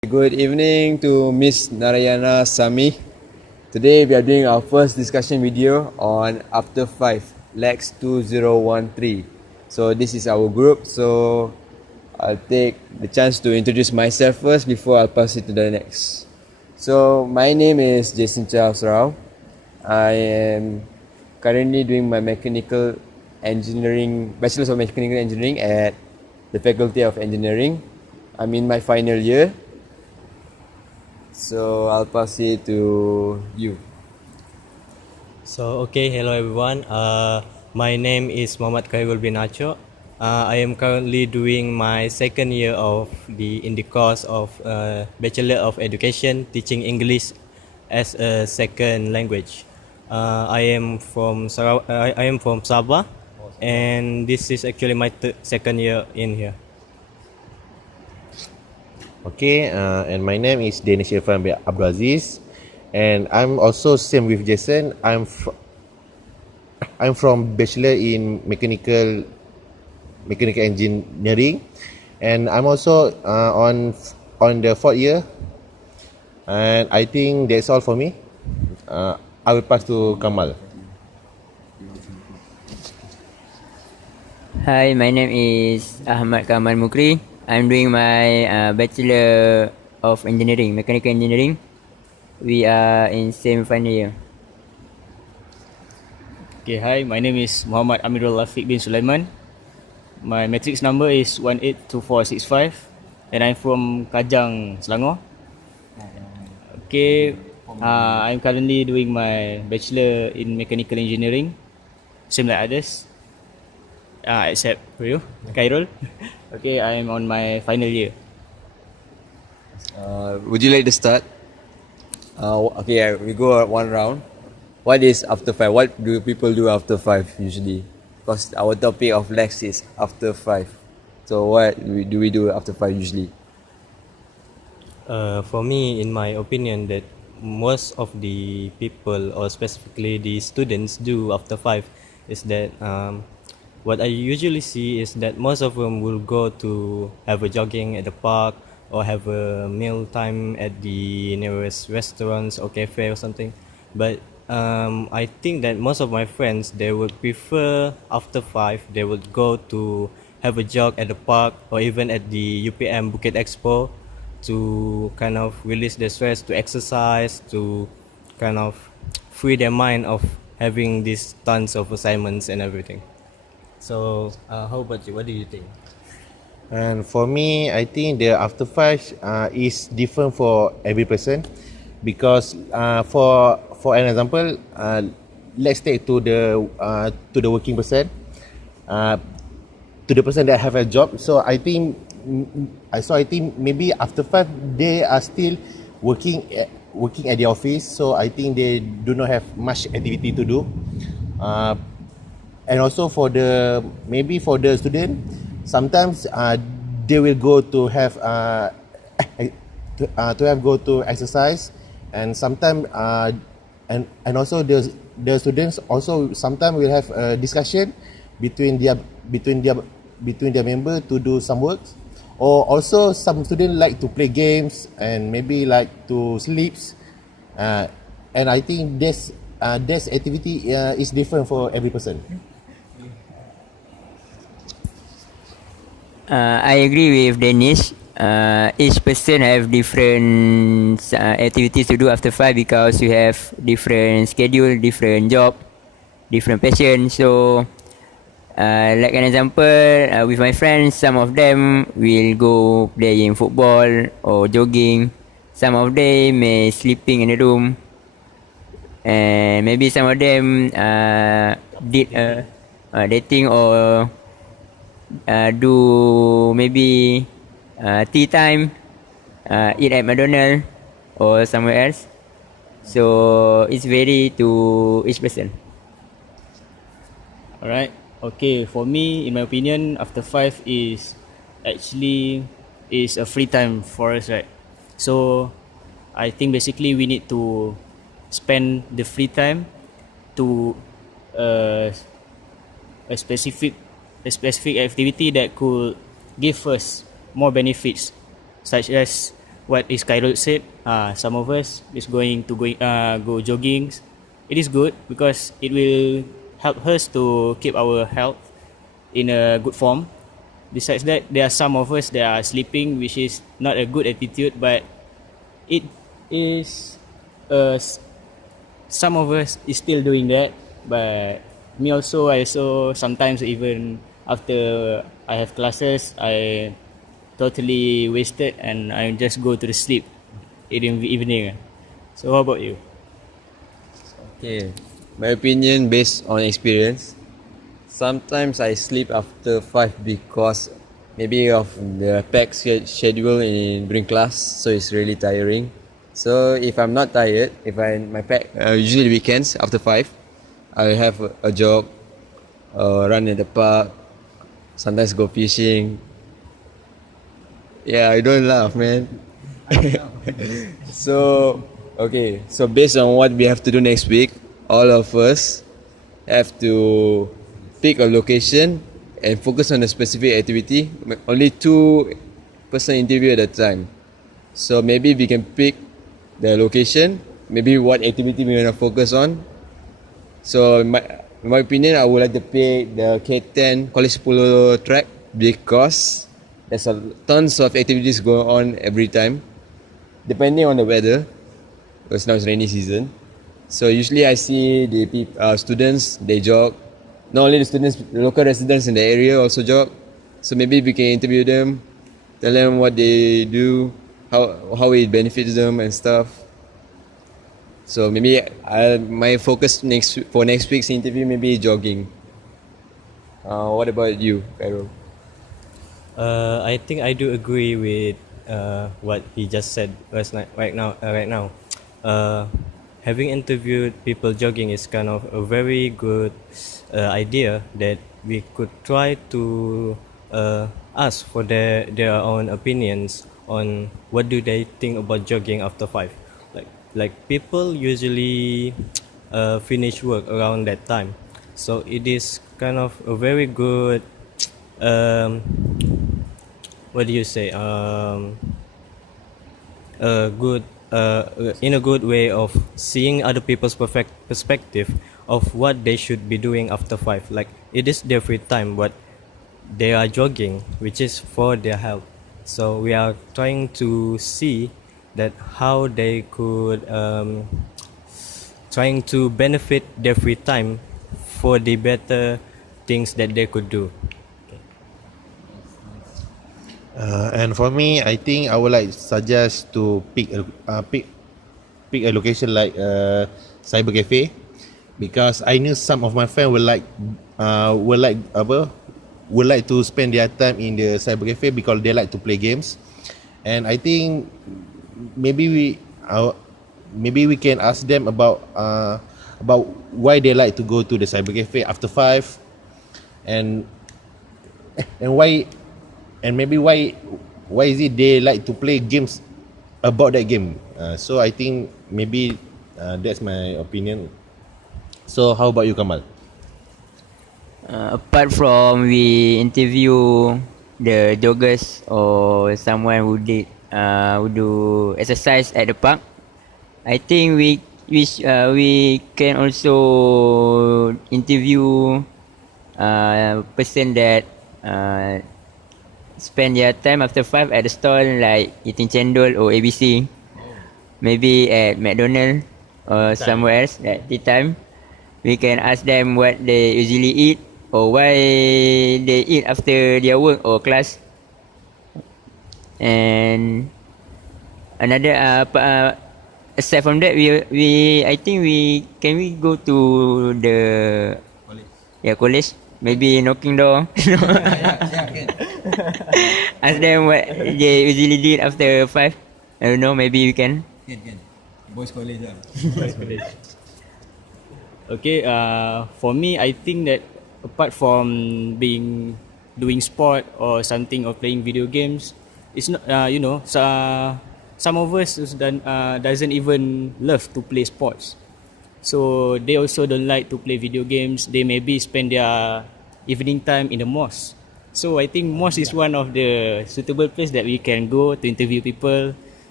Good evening to Miss Narayana Sami. Today we are doing our first discussion video on After 5, Lex 2013. So this is our group, so I'll take the chance to introduce myself first before I'll pass it to the next. So my name is Jason Charles Rao. I am currently doing my mechanical engineering, Bachelor's of Mechanical Engineering at the Faculty of Engineering. I'm in my final year. So I'll pass it to you. So hello everyone. My name is Khairul bin Hacho. I am currently doing my second year in the course of Bachelor of Education, teaching English as a second language. I am from Sabah, and this is actually my second year in here. And my name is Danish Irfan bin Aziz, and I'm also same with Jason. I'm from Bachelor in Mechanical Engineering, and I'm also on the 4th year. And I think that's all for me. I will pass to Kamal. Hi, my name is Ahmad Kamal Mukri. I'm doing my Bachelor of Engineering, Mechanical Engineering. We are in same final year. Hi, my name is Amirul Affiq bin Sulaiman. My matrix number is 182465 and I'm from Kajang, Selangor. I'm currently doing my Bachelor in Mechanical Engineering, same like others, except for you, Khairul. I'm on my final year. Would you like to start? We go one round. What is after 5? What do people do after 5 usually? Because our topic of Lex is after 5. So what do we do after 5 usually? For me, in my opinion, that most of the people, or specifically the students, do after 5 is that what I usually see is that most of them will go to have a jogging at the park or have a meal time at the nearest restaurants or cafe or something. But I think that most of my friends, they would prefer after 5, they would go to have a jog at the park or even at the UPM Bukit Expo to kind of release their stress, to exercise, to kind of free their mind of having these tons of assignments and everything. So how about you? What do you think? And for me, I think the after 5 is different for every person, because for an example, let's take to the working person, to the person that have a job. So I think maybe after 5 they are still working at the office. So I think they do not have much activity to do. And also for the student, sometimes they will go to have go to exercise, and sometimes and also the students also sometimes will have a discussion between their member to do some work, or also some students like to play games and maybe like to sleep, and I think this activity is different for every person. I agree with Danish. Each person have different activities to do after 5 because you have different schedule, different job, different passion. So, like an example, with my friends, some of them will go playing football or jogging. Some of them may sleeping in the room, and maybe some of them did dating or do maybe tea time, eat at McDonald's or somewhere else. So it's vary to each person. Alright. For me, in my opinion, after 5 is actually a free time for us, right? So I think basically we need to spend the free time to a specific activity that could give us more benefits, such as what is Khairul said, some of us is going to go jogging. It is good because it will help us to keep our health in a good form. Besides that, there are some of us that are sleeping, which is not a good attitude, but it is some of us is still doing that. But me also, I also sometimes even after I have classes, I totally wasted and I just go to the sleep in the evening. So how about you? Okay, my opinion based on experience. Sometimes I sleep after 5 because maybe of the packed schedule during class, so it's really tiring. So if I'm not tired, if my pack usually weekends after 5, I'll have a jog, run in the park, sometimes go fishing. Yeah, I don't laugh, man. So okay, so based on what we have to do next week, all of us have to pick a location and focus on a specific activity. Only 2-person interview at a time. So maybe we can pick the location, maybe what activity we want to focus on. So in my opinion, I would like to pick the K10 College Polo track because there's tons of activities going on every time, depending on the weather, because now it's rainy season. So usually I see the students, they jog. Not only the students, the local residents in the area also jog. So maybe we can interview them, tell them what they do, how it benefits them and stuff. So maybe my focus for next week's interview maybe jogging. What about you, Khairul? I think I do agree with what he just said right now. Having interviewed people jogging is kind of a very good idea that we could try to ask for their own opinions on what do they think about jogging after 5. Like people usually finish work around that time, so it is kind of a very good what do you say a good in a good way of seeing other people's perspective of what they should be doing after 5. Like it is their free time, but they are jogging, which is for their health. So we are trying to see that how they could trying to benefit their free time for the better things that they could do. And for me, I think I would like suggest to pick a location like cyber cafe, because I know some of my friends would like to spend their time in the cyber cafe because they like to play games, and I think maybe we can ask them about why they like to go to the cyber cafe after 5, and why. And maybe why is it they like to play games about that game? So I think maybe that's my opinion. So how about you, Kamal? Apart from we interview the joggers or someone who do exercise at the park, I think we can also interview person that spend their time after 5 at the stall like eating cendol or ABC, maybe at McDonald's or somewhere else at tea time. We can ask them what they usually eat or why they eat after their work or class. And another aside from that, we I think we go to the college, maybe knocking door. Ask them what they usually did after 5. I don't know, maybe we can. Boys college lah. Okay, for me, I think that apart from doing sport or something or playing video games, it's not some of us doesn't even love to play sports, so they also don't like to play video games. They maybe spend their evening time in the mosque. So I think mosque is one of the suitable place that we can go to interview people,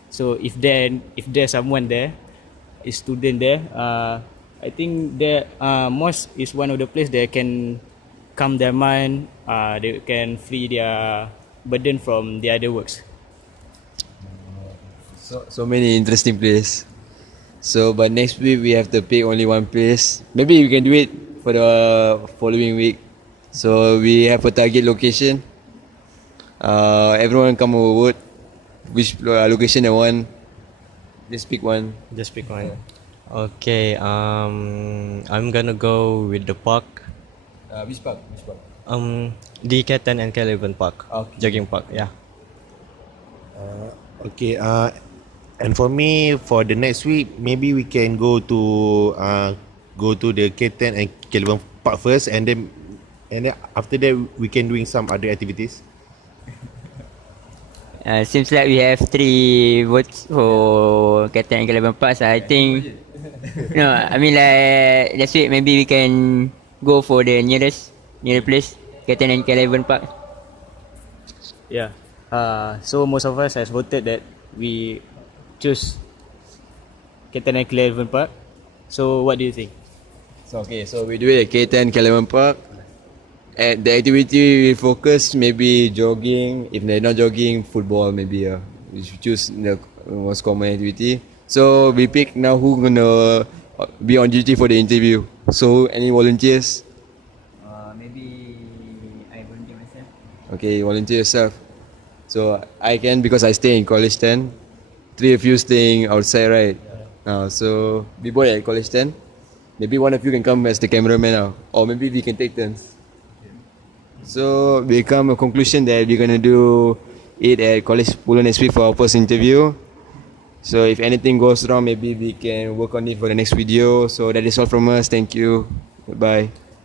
So if there's someone there, a student there, I think that mosque is one of the place that can calm their mind. They can free their burden from the other works. So many interesting places. So but next week we have to pick only one place. Maybe we can do it for the following week. So we have a target location. Everyone come over vote. Which location they want? Just pick one. Just pick one. Okay. I'm gonna go with the park. Which park? Which park? The K10 and K11 park. Okay. Jogging park. Yeah. Okay. And for me, for the next week, maybe we can go to the K10 and K11 park first, and then after that we can doing some other activities. Seems like we have 3 votes for Captain and Caliban Parks. I think no, I mean like next week maybe we can go for the nearest place, Captain and Caliban Park. Yeah. So most of us has voted that we choose K10 and K11 Park. So what do you think? So we do it at K10 Kalaman Park. At the activity we focus maybe jogging. If they're not jogging, football maybe. We should choose the most common activity. So we pick now who gonna be on duty for the interview. So any volunteers? Maybe I volunteer myself. Okay, volunteer yourself. So I can because I stay in College 10. 3 of you staying outside, right? So we both at College 10. Maybe one of you can come as the cameraman now. Or maybe we can take turns. So we come a conclusion that we're gonna do it at College Pulau next week for our first interview. So if anything goes wrong, maybe we can work on it for the next video. So that is all from us. Thank you. Goodbye.